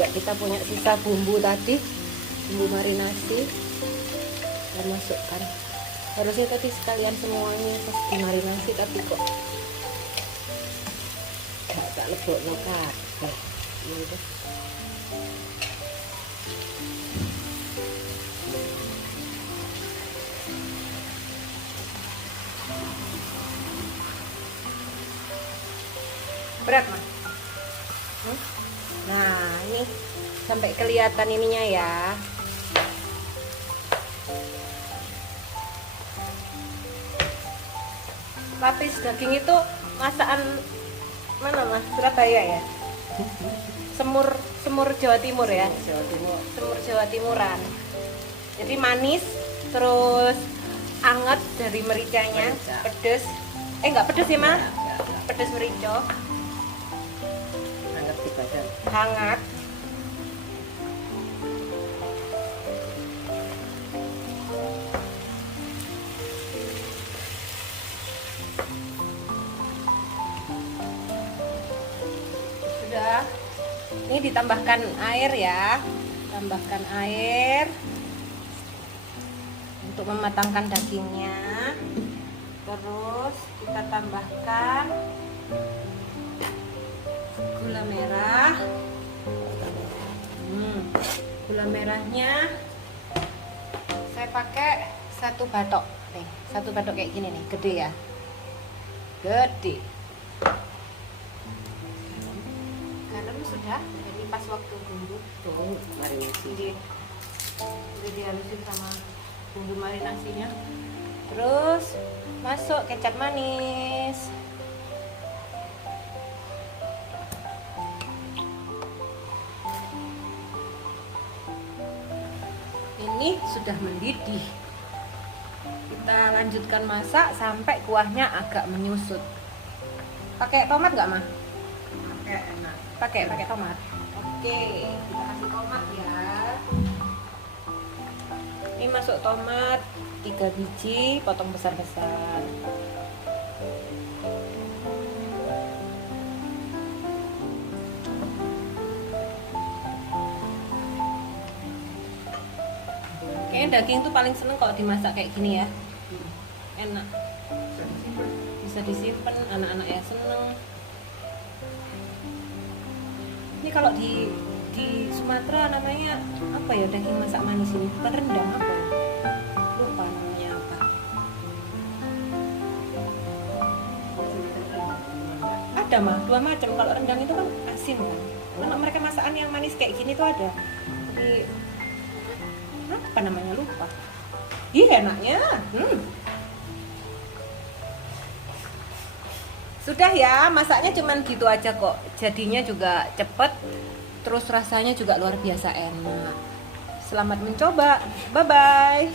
juga kita punya sisa bumbu tadi, bumbu marinasi, kita masukkan. Harusnya tadi sekalian semuanya pas dimarinasi, tapi kok gak lebokno kabeh. Gitu. Berat mah. Nah ini sampai kelihatan ininya ya. Lapis daging itu masakan mana mas? Surabaya ya? Semur Jawa Timur ya? Jawa Timur. Semur Jawa Timuran. Jadi manis, terus anget dari mericanya, pedes. Enggak pedes ya mas? Pedes merica. Hangat di badan. Hangat. Sudah. Ini ditambahkan air ya. Tambahkan air untuk mematangkan dagingnya. Terus kita tambahkan gula merah. Gula merahnya saya pakai 1 batok nih, 1 batok kayak gini nih, gede ya, gede. Garam sudah, jadi pas waktu bumbu Oh, marinasi. udah dihalusin sama bumbu marinasinya. Terus masuk kecap manis. Ini sudah mendidih. Kita lanjutkan masak sampai kuahnya agak menyusut. Pakai tomat nggak mah? Pakai enak. Pakai tomat. Oke, kita kasih tomat ya. Ini masuk tomat 3 biji, potong besar-besar. Kayaknya daging tuh paling seneng kalau dimasak kayak gini ya. Enak. Bisa disimpan, anak-anak ya seneng. Ini kalau di Sumatera namanya apa ya, daging masak manis ini? Bukan rendang, apa ya? Lupa namanya apa. Ada mah 2 macam. Kalau rendang itu kan asin kan. Kalau mereka masakan yang manis kayak gini tuh ada. Tapi apa namanya lupa. Ih enaknya. Sudah ya, masaknya cuman gitu aja kok. Jadinya juga cepet. Terus rasanya juga luar biasa enak. Selamat mencoba. Bye bye.